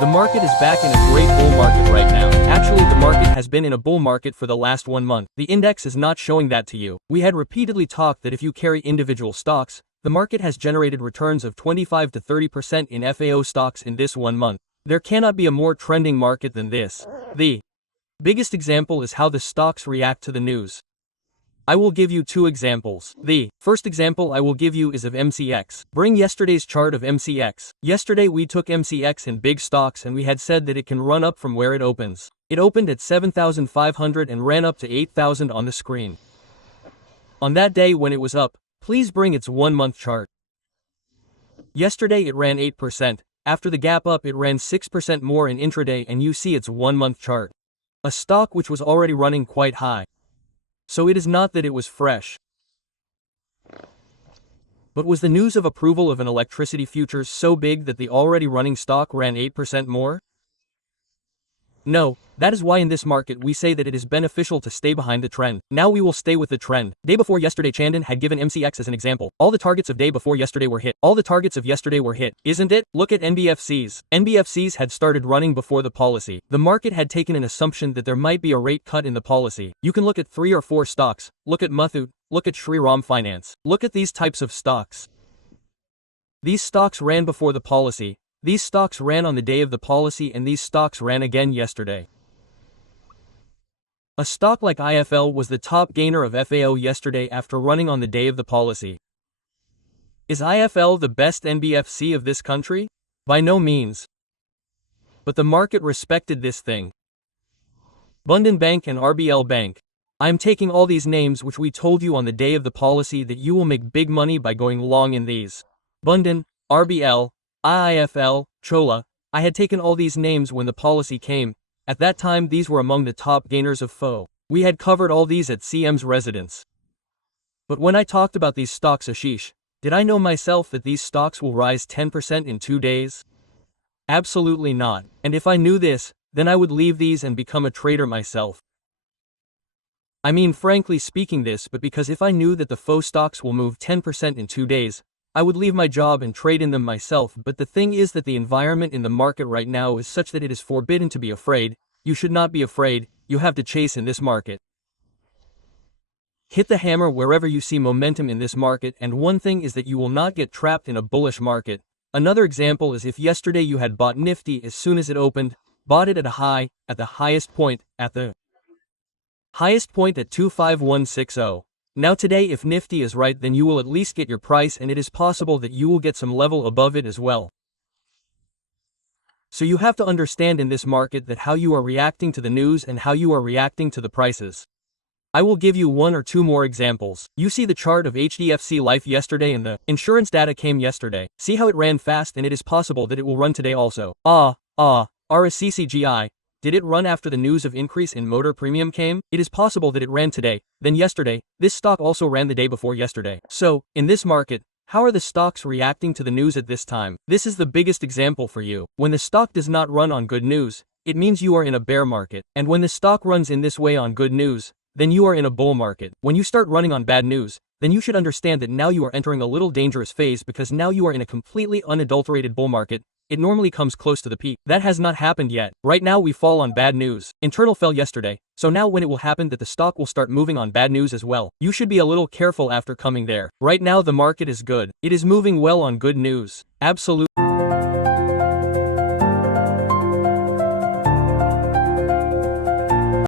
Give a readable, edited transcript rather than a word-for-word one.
The market is back in a great bull market right now. Actually, the market has been in a bull market for the last 1 month. The index is not showing that to you. We had repeatedly talked that if you carry individual stocks, the market has generated returns of 25 to 30% in FAO stocks in this 1 month. There cannot be a more trending market than this. The biggest example is how the stocks react to the news. I will give you 2 examples. The first example I will give you is of MCX. Bring yesterday's chart of MCX. Yesterday we took MCX in big stocks and we had said that it can run up from where it opens. It opened at 7,500 and ran up to 8,000 on the screen. On that day when it was up, please bring its 1-month chart. Yesterday it ran 8%. After the gap up it ran 6% more in intraday and you see its 1-month chart. A stock which was already running quite high. So it is not that it was fresh. But was the news of approval of an electricity futures so big that the already running stock ran 8% more? No, that is why in this market we say that it is beneficial to stay behind the trend. Now we will stay with the trend. Day before yesterday Chandan had given MCX as an example. All the targets of day before yesterday were hit. All the targets of yesterday were hit, isn't it? Look at NBFCs. NBFCs had started running before the policy. The market had taken an assumption that there might be a rate cut in the policy. You can look at 3 or 4 stocks. Look at Muthoot. Look at Shri Ram Finance. Look at these types of stocks. These stocks ran before the policy. These stocks ran on the day of the policy and these stocks ran again yesterday. A stock like IFL was the top gainer of FAO yesterday after running on the day of the policy. Is IFL the best NBFC of this country? By no means. But the market respected this thing. Bandhan Bank and RBL Bank. I am taking all these names which we told you on the day of the policy that you will make big money by going long in these. Bandhan, RBL, IIFL, Chola. I had taken all these names when the policy came. At that time these were among the top gainers of FAO. We had covered all these at CM's residence. But when I talked about these stocks, Ashish, did I know myself that these stocks will rise 10% in 2 days? Absolutely not. And if I knew this, then I would leave these and become a trader myself. I mean frankly speaking this, but because if I knew that the FAO stocks will move 10% in 2 days, I would leave my job and trade in them myself. But the thing is that the environment in the market right now is such that it is forbidden to be afraid. You should not be afraid, you have to chase in this market. Hit the hammer wherever you see momentum in this market, and one thing is that you will not get trapped in a bullish market. Another example is if yesterday you had bought Nifty as soon as it opened, bought it at a high, at the highest point at 25160. Now today if Nifty is right then you will at least get your price and it is possible that you will get some level above it as well. So you have to understand in this market that how you are reacting to the news and how you are reacting to the prices. I will give you 1 or 2 more examples. You see the chart of HDFC Life yesterday and the insurance data came yesterday. See how it ran fast and it is possible that it will run today also. RSCCGI. Did it run after the news of increase in motor premium came? It is possible that it ran today, then yesterday. This stock also ran the day before yesterday. So, in this market, how are the stocks reacting to the news at this time? This is the biggest example for you. When the stock does not run on good news, it means you are in a bear market. And when the stock runs in this way on good news, then you are in a bull market. When you start running on bad news, then you should understand that now you are entering a little dangerous phase because now you are in a completely unadulterated bull market. It normally comes close to the peak. That has not happened yet. Right now we fall on bad news. Internal fell yesterday. So now when it will happen that the stock will start moving on bad news as well. You should be a little careful after coming there. Right now the market is good. It is moving well on good news. Absolutely.